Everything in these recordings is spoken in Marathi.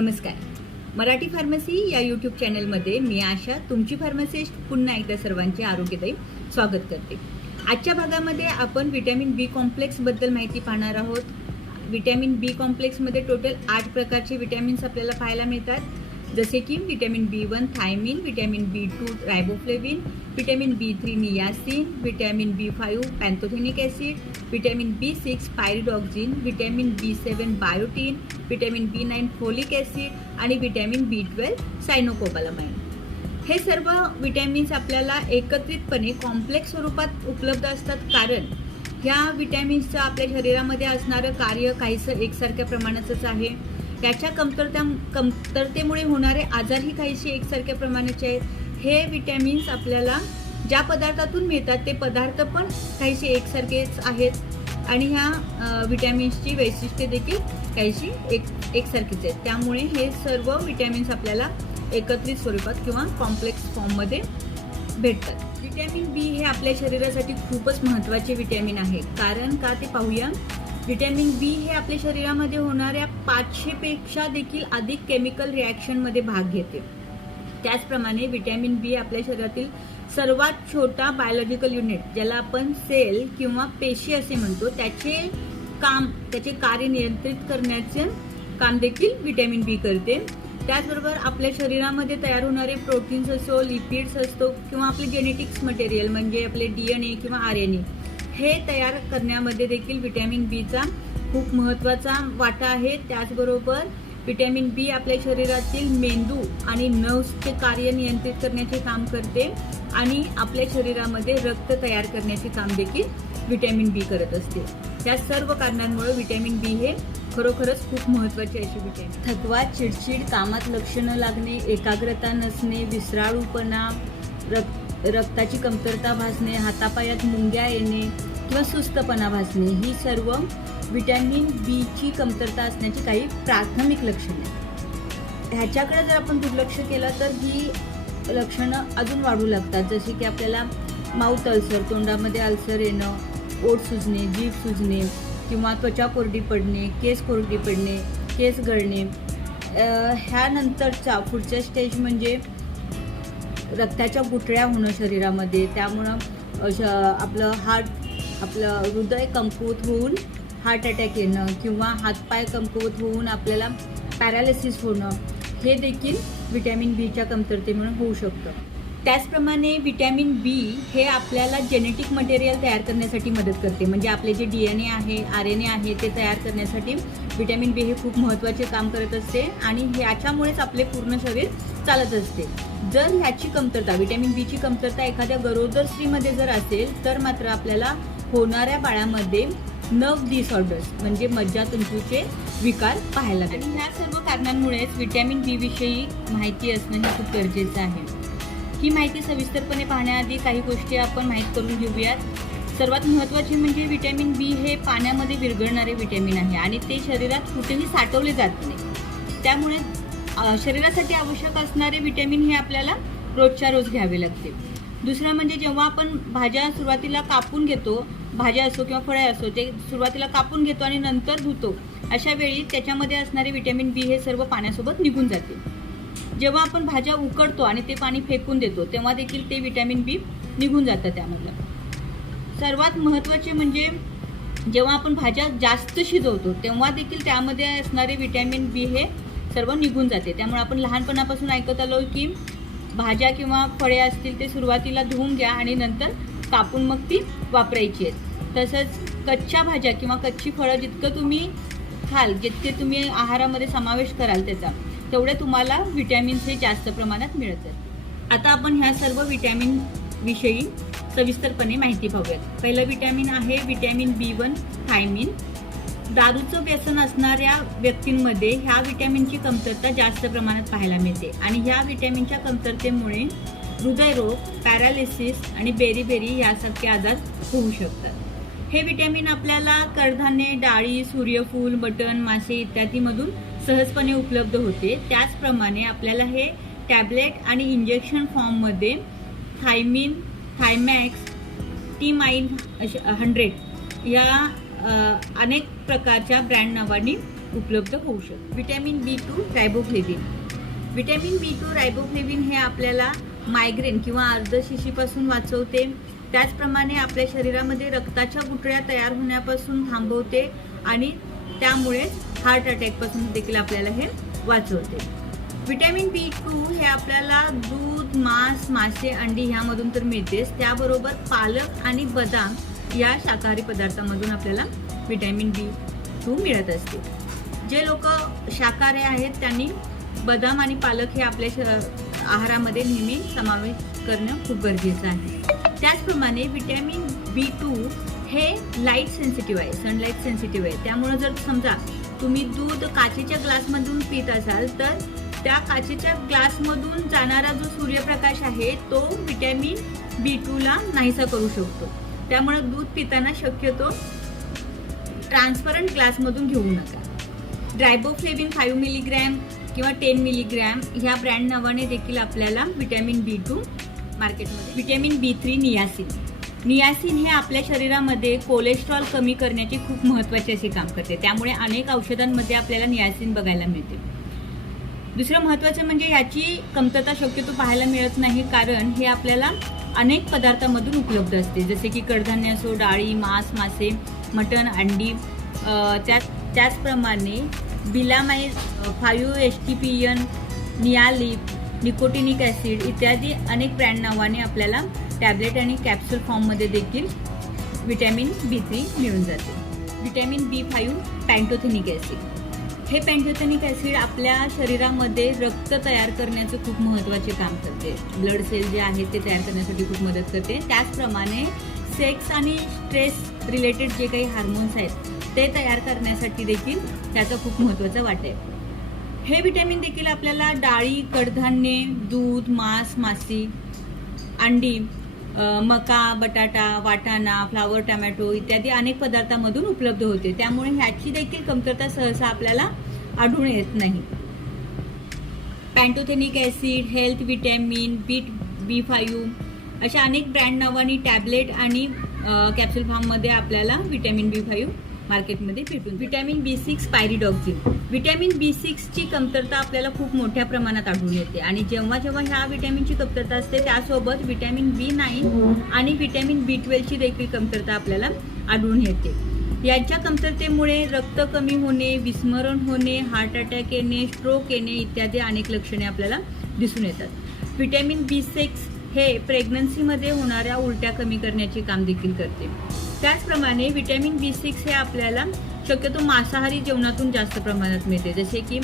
नमस्कार. मराठी फार्मसी या यूट्यूब चॅनलमध्ये मी आशा तुमची फार्मसिस्ट पुन्हा एकदा सर्वांचे आरोग्यदायी स्वागत करते. आजच्या भागामध्ये आपण विटॅमिन बी कॉम्प्लेक्सबद्दल माहिती पाहणार आहोत. विटॅमिन बी कॉम्प्लेक्समध्ये टोटल आठ प्रकारचे विटॅमिन्स आपल्याला पाहायला मिळतात. जसे की vitamin B one thiamine vitamin B two riboflavin vitamin B three niacin vitamin B five pantothenic acid vitamin B six pyridoxine vitamin B seven biotin vitamin B nine folic acid आणि विटॅमिन बी ट्वेल्व सायनोकोबालामाइन हे सर्व विटॅमिन्स आपल्याला एकत्रितपणे कॉम्प्लेक्स स्वरूपात उपलब्ध असतात कारण ह्या विटॅमिन्सचं आपल्या शरीरामध्ये असणारं कार्य काहीसं एकसारख्या प्रमाणाचंच आहे. त्याच्या कमतरता कमतरतेमुळे होणारे आजारही काहीसे एकसारख्या प्रमाणाचे आहेत. हे विटॅमिन्स आपल्याला ज्या पदार्थातून मिळतात ते पदार्थ पण काहीसे एकसारखेच आहेत. आणि ह्या विटॅमिन्सची वैशिष्ट्ये देखील काहीशी एक एकसारखीच आहेत. त्यामुळे हे सर्व विटॅमिन्स आपल्याला एकत्रित स्वरूपात किंवा कॉम्प्लेक्स फॉर्ममध्ये भेटतात. विटॅमिन बी हे आपल्या शरीरासाठी खूपच महत्त्वाचे विटॅमिन आहे. कारण का ते पाहूया. व्हिटॅमिन बी हे आपल्या शरीरामध्ये होणाऱ्या पाचशेपेक्षा देखील अधिक केमिकल रिॲक्शनमध्ये भाग घेते. त्याचप्रमाणे विटॅमिन बी आपल्या शरीरातील सर्वात छोटा बायोलॉजिकल युनिट ज्याला आपण सेल किंवा पेशी असे म्हणतो त्याचे काम त्याचे कार्य नियंत्रित करण्याचे काम देखील विटॅमिन बी करते. त्याचबरोबर आपल्या शरीरामध्ये तयार होणारे प्रोटीन्स असो लिपिड्स असतो किंवा आपले जेनेटिक्स मटेरियल म्हणजे आपले डी एन ए किंवा आर एन ए हे तयार करण्यामध्ये देखील विटॅमिन बीचा खूप महत्त्वाचा वाटा आहे. त्याचबरोबर व्हिटॅमिन बी आपल्या शरीरातील मेंदू आणि नर्व्सचे कार्य नियंत्रित करण्याचे काम करते आणि आपल्या शरीरामध्ये रक्त तयार करण्याचे काम देखील व्हिटॅमिन बी करत असते. त्या सर्व कारणांमुळे विटॅमिन बी हे खरोखरच खूप महत्त्वाचे अशी व्हिटॅमिन. थकवा चिडचिड कामात लक्ष न लागणे एकाग्रता नसणे विसराळूपणा रक्त रक्ताची कमतरता भासणे हातापायात मुंग्या येणे किंवा सुस्तपणा भासणे ही सर्व व्हिटॅमिन बीची कमतरता असण्याची काही प्राथमिक लक्षणे. ह्याच्याकडे जर आपण दुर्लक्ष केलं तर ही लक्षणं अजून वाढू लागतात. जसे की आपल्याला माउथ अल्सर तोंडामध्ये अल्सर येणं ओठ सुजणे जीभ सुजणे किंवा त्वचा कोरडी पडणे केस कोरडी पडणे केस गळणे. ह्यानंतरचा पुढच्या स्टेज म्हणजे रक्ताच्या गुठळ्या होणं शरीरामध्ये. त्यामुळं आपलं हार्ट आपलं हृदय कमकुवत होऊन हार्ट अटॅक येणं किंवा हातपाय कमकुवत होऊन आपल्याला पॅरालिसिस होणं हे देखील व्हिटॅमिन बीच्या कमतरतेमुळे होऊ शकतं. त्याचप्रमाणे विटॅमिन बी हे आपल्याला जेनेटिक मटेरियल तयार करण्यासाठी मदत करते. म्हणजे आपले जे डी एन ए आहे आर एन ए आहे ते तयार करण्यासाठी विटॅमिन बी हे खूप महत्त्वाचे काम करत असते आणि ह्याच्यामुळेच आपले पूर्ण शरीर चालत असते. जर ह्याची कमतरता विटॅमिन बीची कमतरता एखाद्या गरोदर स्त्रीमध्ये जर असेल तर मात्र आपल्याला होणाऱ्या बाळामध्ये नर्व डिसऑर्डर्स म्हणजे मज्जातंतूचे विकार पाहायला आणि ह्या सर्व कारणांमुळेच व्हिटॅमिन बी विषयी माहिती असणं हे खूप गरजेचं आहे. ही माहिती सविस्तरपणे पाहण्याआधी काही गोष्टी आपण माहीत करून घेऊयात. सर्वात महत्त्वाचे म्हणजे व्हिटॅमिन बी हे पाण्यामध्ये विरघळणारे व्हिटॅमिन आहे आणि ते शरीरात कुठेही साठवले जात नाही. त्यामुळे शरीरासाठी आवश्यक असणारे व्हिटॅमिन हे आपल्याला रोजच्या रोज घ्यावे लागते. दुसरं म्हणजे जेव्हा आपण भाज्या सुरुवातीला कापून घेतो भाज्या असो किंवा फळे असो ते सुरुवातीला कापून घेतो आणि नंतर धुतो अशा वेळी त्याच्यामध्ये असणारे विटॅमिन बी हे सर्व पाण्यासोबत निघून जाते. जेव्हा आपण भाज्या उकडतो आणि ते पाणी फेकून देतो तेव्हा देखील ते विटॅमिन बी निघून जातं त्यामधलं. सर्वात महत्त्वाचे म्हणजे जेव्हा आपण भाज्या जास्त शिजवतो तेव्हा देखील त्यामध्ये असणारे विटॅमिन बी हे सर्व निघून जाते. त्यामुळे आपण लहानपणापासून ऐकत आलो की भाज्या किंवा फळे असतील ते सुरुवातीला धुवून घ्या आणि नंतर कापून मग ती वापरायची आहेत. तसंच कच्च्या भाज्या किंवा कच्ची फळं जितकं तुम्ही खाल जितके तुम्ही आहारामध्ये समावेश कराल त्याचा तेवढे तुम्हाला व्हिटॅमिन्स हे जास्त प्रमाणात मिळत आहेत आता आपण ह्या सर्व व्हिटॅमिन विषयी सविस्तरपणे माहिती पाहूयात. पहिलं विटॅमिन आहे व्हिटॅमिन बी वन थायमिन. दारूचं व्यसन असणाऱ्या व्यक्तींमध्ये ह्या विटॅमिनची कमतरता जास्त प्रमाणात पाहायला मिळते. आणि ह्या विटॅमिनच्या कमतरतेमुळे हृदयरोग पॅरालिसिस आणि बेरीबेरी यासारखे आजार होऊ शकतात. हे विटॅमिन आपल्याला कडधान्ये डाळी सूर्यफूल मटण मासे इत्यादीमधून सहजपणे उपलब्ध होते. त्याचप्रमाणे आपल्याला हे टॅबलेट आणि इंजेक्शन फॉर्ममध्ये थायमिन थायमॅक्स टीमाइन हंड्रेड या अनेक प्रकारच्या ब्रँड नावाने उपलब्ध होऊ शकतो. Vitamin B two riboflavin vitamin B two riboflavin हे आपल्याला मायग्रेन किंवा अर्धशिशीपासून वाचवते. त्याचप्रमाणे आपल्या शरीरामध्ये रक्ताच्या गुठळ्या तयार होण्यापासून थांबवते आणि त्यामुळे हार्ट अटॅकपासून देखील आपल्याला हे वाचवते. व्हिटॅमिन बी टू हे आपल्याला दूध मांस मासे अंडी ह्यामधून तर मिळतेच. त्याबरोबर पालक आणि बदाम या शाकाहारी पदार्थामधून आपल्याला व्हिटॅमिन बी टू मिळत असते. जे लोक शाकाहारी आहेत त्यांनी बदाम आणि पालक हे आपल्या श- आहारामध्ये नेहमी समावेश करणं खूप गरजेचं आहे. त्याचप्रमाणे व्हिटॅमिन बी टू हे लाइट सेन्सिटिव्ह आहे सनलाईट सेन्सिटिव्ह आहे. त्यामुळं जर समजा तुम्ही दूध काचेच्या ग्लासमधून पित असाल तर त्या काचेच्या ग्लासमधून जाणारा जो सूर्यप्रकाश आहे तो व्हिटॅमिन बी टूला नाहीसा करू शकतो. त्यामुळे दूध पिताना शक्यतो ट्रान्सपरंट ग्लासमधून घेऊ नका. ड्रायबोफ्लेविन फाईव्ह मिलीग्रॅम किंवा टेन मिलीग्रॅम ह्या ब्रँड नावाने देखील आपल्याला व्हिटॅमिन बी टू मार्केटमध्ये vitamin B three niacin niacin हे आपल्या शरीरामध्ये कोलेस्ट्रॉल कमी करण्याचे खूप महत्त्वाचे असे काम करते. त्यामुळे अनेक औषधांमध्ये आपल्याला नियासिन बघायला मिळते. दुसरं महत्त्वाचं म्हणजे याची कमतरता शक्यतो पाहायला मिळत नाही कारण हे आपल्याला अनेक पदार्थामधून उपलब्ध असते. जसे की कडधान्य असो डाळी मांस मासे मटण अंडी त्या त्याचप्रमाणे Bilamide five H T P N Nialip nicotinic acid इत्यादी अनेक ब्रँड नावाने आपल्याला टॅबलेट आणि कॅप्सूल फॉर्ममध्ये देखील विटॅमिन बी थ्री मिळून जाते. Vitamin B five pantothenic acid. हे पॅन्टोथेनिक ॲसिड आपल्या शरीरामध्ये रक्त तयार करण्याचं खूप महत्त्वाचे काम करते. ब्लड सेल जे आहेत ते तयार करण्यासाठी खूप मदत करते. त्याचप्रमाणे सेक्स आणि स्ट्रेस रिलेटेड जे काही हार्मोन्स आहेत ते तयार करण्यासाठी देखील त्याचा खूप महत्त्वाचा वाटे हे विटॅमिन देखील आपल्याला डाळी कडधान्ये दूध मांस मासी अंडी मका बटाटा वाटाणा फ्लावर टमॅटो इत्यादी अनेक पदार्थांमधून उपलब्ध होते. त्यामुळे ह्याची देखील कमतरता सहसा आपल्याला आढळून येत नाही. पॅन्टोथेनिक ॲसिड हेल्थ विटॅमिन बीट बी फाईव्ह अशा अनेक ब्रँड नावानी टॅबलेट आणि कॅप्सूल फार्ममध्ये आपल्याला विटॅमिन बी फाईव्ह मार्केटमध्ये भेटून. Vitamin B six pyridoxine vitamin B सिक्सची कमतरता आपल्याला खूप मोठ्या प्रमाणात आढळून येते. आणि जेव्हा जेव्हा ह्या व्हिटॅमिनची कमतरता असते त्यासोबत व्हिटॅमिन बी नाईन आणि व्हिटॅमिन बी ट्वेल्वची देखील कमतरता आपल्याला आढळून येते. यांच्या कमतरतेमुळे रक्त कमी होणे विस्मरण होणे हार्ट अटॅक येणे स्ट्रोक येणे इत्यादी अनेक लक्षणे आपल्याला दिसून येतात. व्हिटॅमिन बी सिक्स हे प्रेग्नन्सीमध्ये होणाऱ्या उलट्या कमी करण्याचे काम देखील करते. त्याचप्रमाणे विटॅमिन बी सिक्स हे आपल्याला शक्यतो मांसाहारी जेवणातून जास्त प्रमाणात मिळते जसे की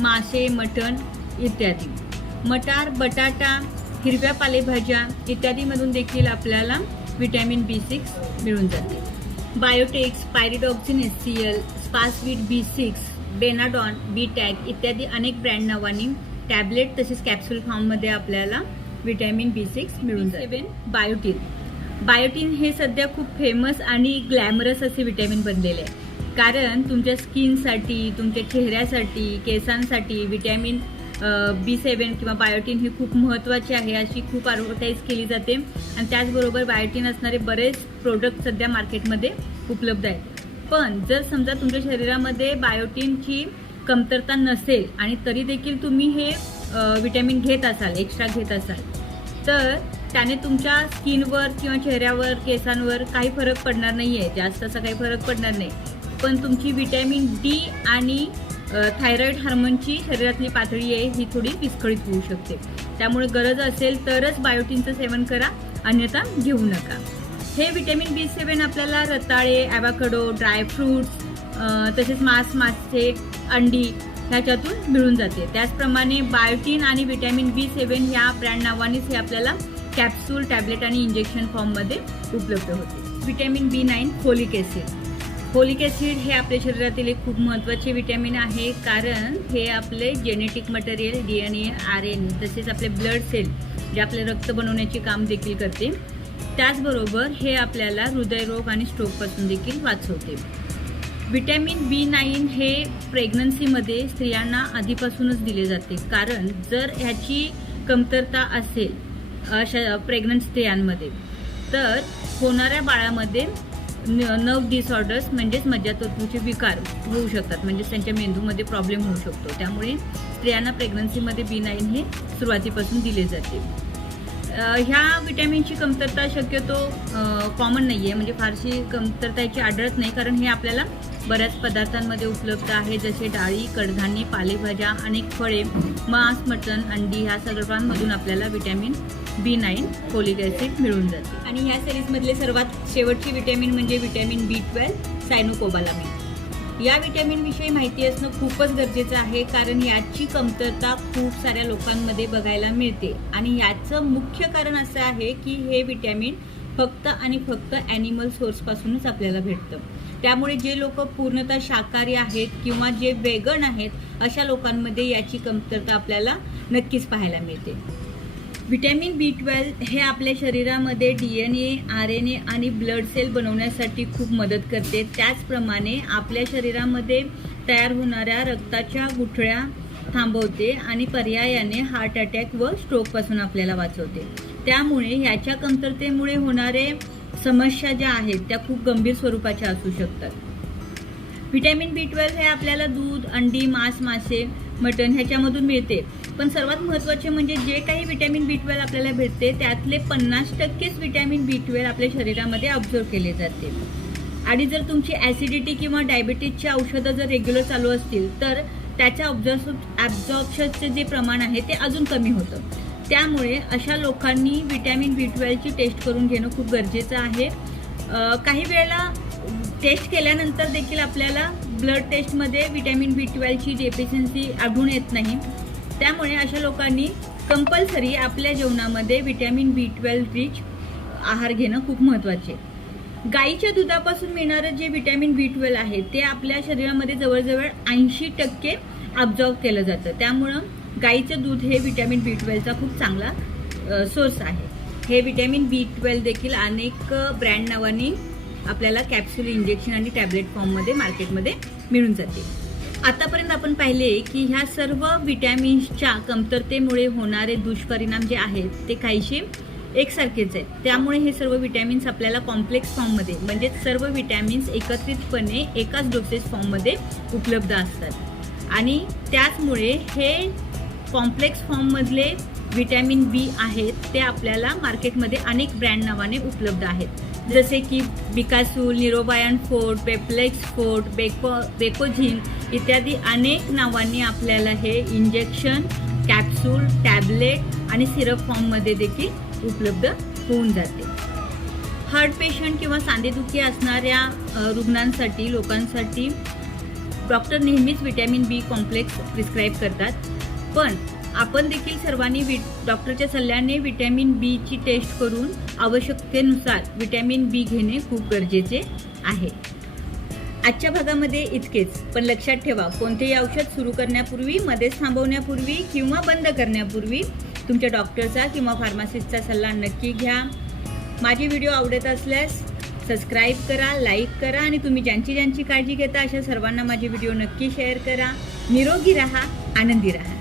मासे मटण इत्यादी. मटार बटाटा हिरव्या पालेभाज्या इत्यादीमधून देखील आपल्याला विटॅमिन बी सिक्स मिळून जाते. Biotex pyridoxine S C L स्पासवीट B six Benadon बी टॅग इत्यादी अनेक ब्रँड नावानी टॅबलेट तसेच कॅप्सूल फॉर्ममध्ये आपल्याला विटॅमिन बी सिक्स मिळून सेवन. बायोटिन. बायोटीन हे सध्या खूप फेमस आणि ग्लॅमरस असे विटॅमिन बनलेले आहे. कारण तुमच्या स्किनसाठी तुमच्या चेहऱ्यासाठी केसांसाठी विटॅमिन बी सेवन किंवा बायोटीन हे खूप महत्त्वाचे आहे अशी खूप ॲडव्हर्टाईज केली जाते. आणि त्याचबरोबर बायोटीन असणारे बरेच प्रोडक्ट सध्या मार्केटमध्ये उपलब्ध आहेत. पण जर समजा तुमच्या शरीरामध्ये बायोटीनची कमतरता नसेल आणि तरी देखील तुम्ही हे विटॅमिन घेत असाल एक्स्ट्रा घेत असाल तर त्याने तुमच्या स्किनवर किंवा चेहऱ्यावर केसांवर काही फरक पडणार नाही आहे जास्त असा काही फरक पडणार नाही. पण तुमची विटॅमिन डी आणि थायरॉईड हार्मोनची शरीरातली पातळी आहे ही थोडी विस्कळीत होऊ शकते. त्यामुळे गरज असेल तरच बायोटीनचं सेवन करा अन्यथा घेऊ नका. हे विटॅमिन बी सेवन आपल्याला रताळे ॲवाकडो ड्रायफ्रूट्स तसेच मांस मासे अंडी ह्याच्यातून मिळून जाते. त्याचप्रमाणे बायोटीन आणि विटॅमिन बी सेवन ह्या ब्रँड नावानेच हे आपल्याला कॅप्सूल टॅबलेट आणि इंजेक्शन फॉर्ममध्ये उपलब्ध होते. Vitamin B nine folic acid folic acid हे आपल्या शरीरातील एक खूप महत्त्वाचे विटॅमिन आहे कारण हे आपले genetic material D N A R N तसेच आपले ब्लड सेल जे आपले रक्त बनवण्याचे काम देखील करते. त्याचबरोबर हे आपल्याला हृदयरोग आणि स्ट्रोकपासून देखील वाचवते. विटॅमिन बी नाईन हे प्रेग्नन्सीमध्ये स्त्रियांना आधीपासूनच दिले जाते कारण जर ह्याची कमतरता असेल प्रेग्नंट स्त्रियांमध्ये. तर होणाऱ्या बाळामध्ये न नर्व डिसऑर्डर्स म्हणजेच मज्जातंतूचे विकार होऊ शकतात. म्हणजेच त्यांच्या मेंदूमध्ये प्रॉब्लेम होऊ शकतो. त्यामुळे स्त्रियांना प्रेग्नन्सीमध्ये बी नाईन हे सुरुवातीपासून दिले जाते. ह्या विटॅमिनची कमतरता शक्यतो कॉमन नाही आहे म्हणजे फारशी कमतरता याची आढळत नाही. कारण हे आपल्याला बऱ्याच पदार्थांमध्ये उपलब्ध आहे. जसे डाळी कडधान्ये पालेभाज्या अनेक फळे मांस मटण अंडी ह्या सर्वांमधून आपल्याला vitamin B nine folic acid मिळून जाते. आणि ह्या सिरीजमधले सर्वात शेवटची विटॅमिन म्हणजे विटॅमिन बी ट्वेल्व सायनोकोबालामिन या विटॅमिनविषयी माहिती असणं खूपच गरजेचं आहे कारण याची कमतरता खूप साऱ्या लोकांमध्ये बघायला मिळते. आणि याचं मुख्य कारण असं आहे की हे विटॅमिन फक्त आणि फक्त ॲनिमल सोर्सपासूनच आपल्याला भेटतं. त्यामुळे जे लोक पूर्णतः शाकाहारी आहेत किंवा जे वेगन आहेत अशा लोकांमध्ये याची कमतरता आपल्याला नक्कीच पाहायला मिळते. व्हिटॅमिन बी ट्वेल्व हे आपल्या शरीरामध्ये D N A R N A आणि ब्लड सेल बनवण्यासाठी खूप मदत करते. त्याचप्रमाणे आपल्या शरीरामध्ये तयार होणाऱ्या रक्ताच्या गुठळ्या थांबवते आणि पर्यायाने हार्ट अटॅक व स्ट्रोकपासून आपल्याला वाचवते. त्यामुळे ह्याच्या कमतरतेमुळे होणारे समस्या ज्या आहेत त्या खूप गंभीर स्वरूपाच्या असू शकतात. व्हिटॅमिन बी ट्वेल्व हे आपल्याला दूध अंडी मांस मासे मटण ह्याच्यामधून मिळते. पण सर्वात महत्त्वाचे म्हणजे जे काही विटॅमिन बी ट्वेल्व आपल्याला भेटते त्यातले पन्नास टक्केच विटॅमिन बी ट्वेल्व आपल्या शरीरामध्ये ऑब्झर्व केले जाते. आणि जर तुमची ॲसिडिटी किंवा डायबिटीजची औषधं जर रेग्युलर चालू असतील तर त्याच्या ऑब्झॉर्स ॲब्झॉर्प्शनचे जे प्रमाण आहे ते अजून कमी होतं. त्यामुळे अशा लोकांनी विटॅमिन बी ट्वेल्वची टेस्ट करून घेणं खूप गरजेचं आहे. काही वेळेला टेस्ट केल्यानंतर देखील आपल्याला ब्लड टेस्टमध्ये विटॅमिन बी ट्वेल्वची डेफिशियन्सी आढळून येत नाही. त्यामुळे अशा लोकांनी कंपल्सरी आपल्या जेवणामध्ये व्हिटॅमिन बी ट्वेल्व रिच आहार घेणं खूप महत्त्वाचे गाईच्या दुधापासून मिळणारं जे व्हिटॅमिन बी ट्वेल्व आहे ते आपल्या शरीरामध्ये जवळजवळ ऐंशी टक्के अब्झॉर्व केलं जातं. त्यामुळं गाईचं दूध हे व्हिटॅमिन बी ट्वेल्वचा खूप चांगला सोर्स आहे. हे व्हिटॅमिन बी ट्वेल्व देखील अनेक ब्रँड नावानी आपल्याला कॅप्सूल इंजेक्शन आणि टॅबलेट फॉर्ममध्ये मार्केटमध्ये मिळून जाते. आतापर्यंत आपण पाहिले की ह्या सर्व विटॅमिन्सच्या कमतरतेमुळे होणारे दुष्परिणाम जे आहेत ते काहीशी एकसारखेच आहेत. त्यामुळे हे सर्व विटॅमिन्स आपल्याला कॉम्प्लेक्स फॉर्ममध्ये म्हणजे सर्व विटॅमिन्स एकत्रितपणे एकाच डोसेस फॉर्ममध्ये उपलब्ध असतात. आणि त्याचमुळे हे कॉम्प्लेक्स फॉर्ममधले व्हिटॅमिन बी आहेत ते आपल्याला मार्केटमध्ये अनेक ब्रँड नावाने उपलब्ध आहेत. जसे की बिकासूल निरोबायन फोर्ट पेप्लेक्स फोर्ट बेको बेकोझिन इत्यादी अनेक नावांनी आपल्याला हे इंजेक्शन कॅप्सूल टॅबलेट आणि सिरप फॉर्ममध्ये देखील उपलब्ध होऊन जाते. हार्ट पेशंट किंवा सांधेदुखी असणाऱ्या रुग्णांसाठी लोकांसाठी डॉक्टर नेहमीच विटॅमिन बी कॉम्प्लेक्स प्रिस्क्राईब करतात. पण आपण देखील सर्वांनी वि डॉक्टरच्या सल्ल्याने विटॅमिन बीची टेस्ट करून आवश्यकतेनुसार विटॅमिन बी घेणे खूप गरजेचे आहे. आजच्या भागामध्ये इतकेच. पण लक्षात ठेवा कोणतेही औषध सुरू करण्यापूर्वी मध्येच थांबवण्यापूर्वी किंवा बंद करण्यापूर्वी तुमच्या डॉक्टरचा किंवा फार्मासिस्टचा सल्ला नक्की घ्या. माझे व्हिडिओ आवडत असल्यास सबस्क्राईब करा लाईक करा आणि तुम्ही ज्यांची ज्यांची काळजी घेता अशा सर्वांना माझे व्हिडिओ नक्की शेअर करा. निरोगी राहा आनंदी राहा.